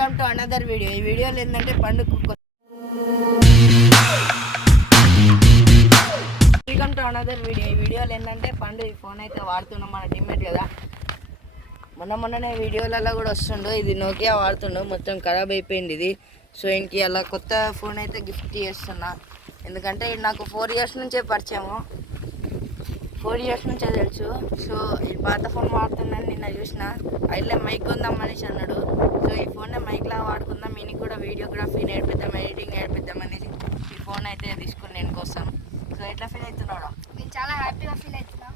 Welcome to another video. ఈ వీడియోలో ఏంటంటే పండు ఈ ఫోన్ అయితే వాడుతున్నాం మన టీమ్మేట్ కదా. మొన్ననే వీడియోలలో కూడా వస్తుండో ఇది నోకియా వాడుతుండో మొత్తం ఖరాబ్ అయిపోయింది ఇది. సో ఇంక అలా కొత్త ఫోన్ అయితే గిఫ్ట్ చేస్తున్నా. ఎందుకంటే నాకు 4 years నుంచే పరిచయము, 4 years నుంచే తెలుసు. సో ఈ పాత ఫోన్ వాడుతున్నాను. నిన్న చూసిన అయితే మైక్ కొందాం అనేసి అన్నాడు. సో ఈ ఫోన్ మైక్లా వాడుకుందాం, ఈయనకి కూడా వీడియోగ్రఫీ నేర్పిద్దాం, ఎడిటింగ్ నేర్పిద్దాం అనేసి ఈ ఫోన్ అయితే తీసుకుని నేను కోసం. సో ఎట్లా ఫీల్ అవుతున్నాడు? నేను చాలా హ్యాపీగా ఫీల్ అవుతున్నా.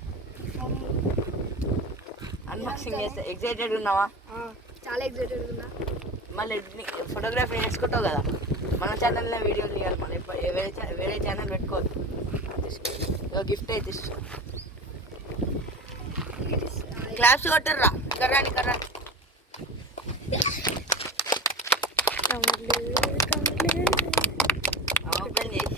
అన్బాక్సింగ్ చేస్తే ఎక్సైటెడ్ ఉన్నావా? చాలా ఎక్సైటెడ్ ఉన్నా. మళ్ళీ ఫోటోగ్రఫీ నేర్చుకుంటావు కదా, మన ఛానల్లో వీడియో తీయాలి. మళ్ళీ వేరే ఛానల్ పెట్టుకోవద్దు. గిఫ్ట్ అయితే ఇష్టం. క్లాప్స్ కొట్టర్రా, కర్రాని ఓపెన్ చేసి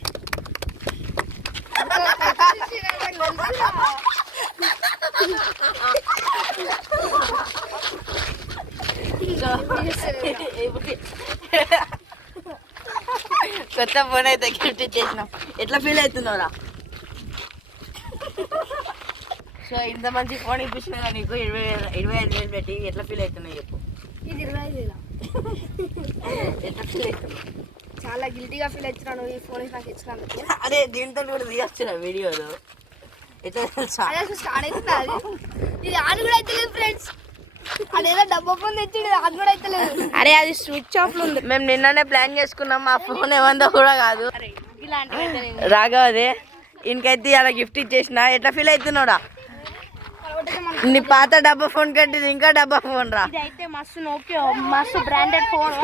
కొత్త ఫోన్ అయితే గిఫ్ట్ ఇచ్చేసినాం. ఎట్లా ఫీల్ అవుతున్నావురా? సో ఇంత మంచి ఫోన్ ఇప్పించినా కానీ నీకు 25,000 పెట్టి ఎట్లా ఫీల్ అవుతున్నావు చెప్పు? ఇది 25,000. ఎట్లా ఫీల్ అవుతున్నావు? చాలా గిల్టీగా ఫీల్ అవుతున్నాను ఈ ఫోన్ నాకు ఇచ్చినందుకు. అరే దీంతో కూడా తీయొచ్చురా వీడియోలో. ఎట్లా తెలుసా? స్టార్ట్ అవుతుంది అది. ఇది ఆన్ కూడా అయితే లేదు ఫ్రెండ్స్. అదేదో డబ్బా ఫోన్ తెచ్చింది, ఆన్ కూడా అయితే లేదు. అరే అది స్విచ్ ఆఫ్ లో ఉంది. మేము నిన్ననే ప్లాన్ చేసుకున్నాం. ఆ ఫోన్ ఏమందో కూడా కాదు. రాఘవదే ఇంకైతే అలా గిఫ్ట్ ఇచ్చేసిన. ఎట్లా ఫీల్ అవుతున్నావురా? నీ పాత డబ్బా ఫోన్ కంటే ఇంకా డబ్బా ఫోన్ రా. అయితే మస్తు నోకియా, మస్తు బ్రాండెడ్ ఫోన్.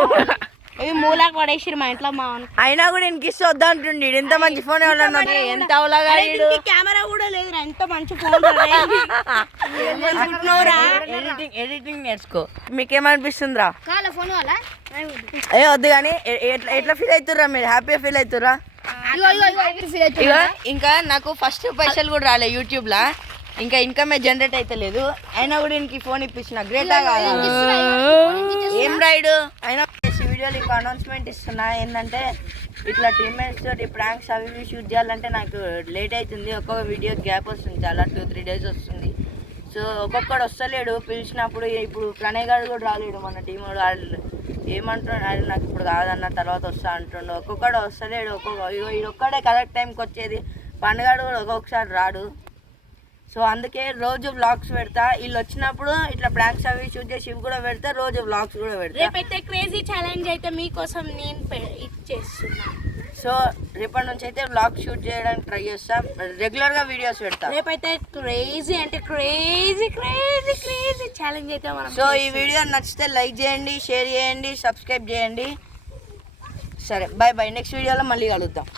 ఇవి మూలాకు పడేసిరు మా ఇంట్లో. మా అయినా కూడా ఇంక ఇస్తే వద్దంటుండి. ఇంత మంచి ఫోన్ ఎవరన్నా ఎంత అవలాగా కెమెరా కూడా లేదు. ఎంత మంచి ఫోన్. ఎడిటింగ్ నేర్చుకో. మీకేమనిపిస్తుందిరా? ఫోన్ వల్ల ఏ వద్దు కానీ ఎట్లా ఫీల్ అవుతుర్రా మీరు? హ్యాపీగా ఫీల్ అవుతుర్రా? ఇంకా నాకు ఫస్ట్ పైసలు కూడా రాలే యూట్యూబ్ లా, ఇంకా ఇన్కమ్ జనరేట్ అయితే లేదు. అయినా కూడా ఇంక ఫోన్ ఇప్పించిన. గ్రేటా కాదు? ఏం రైడు అయినా. వీడియోలో ఇంకో అనౌన్స్మెంట్ ఇస్తున్నా. ఏంటంటే ఇట్లా టీమ్మేట్స్ తోటి ప్రాంక్స్ అవి షూట్ చేయాలంటే నాకు లేట్ అవుతుంది. ఒక్కొక్క వీడియో గ్యాప్ వస్తుంది, చాలా 2-3 days వస్తుంది. సో ఒక్కొక్కడు వస్తలేడు పిలిచినప్పుడు. ఇప్పుడు ప్రణయ్ గారు కూడా రాలేడు మన టీం. ఏమంటున్నాడు, నాకు ఇప్పుడు కాదన్న తర్వాత వస్తా అంటుండు. ఒక్కొక్కడు వస్తలేడు. ఒక్కడే కరెక్ట్ టైంకి వచ్చేది. పండుగాడు కూడా ఒక్కొక్కసారి రాడు. సో అందుకే రోజు వ్లాగ్స్ పెడతా. వీళ్ళు వచ్చినప్పుడు ఇట్లా ప్రాంక్స్ అవి షూట్ చేసి ఇవి కూడా పెడతా, రోజు వ్లాగ్స్ కూడా పెడతా. రేపైతే క్రేజీ ఛాలెంజ్ అయితే మీకోసం నేను ఇచ్చేస్తున్నా. సో రేపటి నుంచి అయితే వ్లాగ్ షూట్ చేయడానికి ట్రై చేస్తా. రెగ్యులర్గా వీడియోస్ పెడతా. రేపైతే క్రేజీ అంటే క్రేజీ క్రేజీ క్రేజీ ఛాలెంజ్ అయితే మనం. సో ఈ వీడియో నచ్చితే లైక్ చేయండి, షేర్ చేయండి, సబ్స్క్రైబ్ చేయండి. సరే బాయ్ బాయ్. నెక్స్ట్ వీడియోలో మళ్ళీ కలుద్దాం.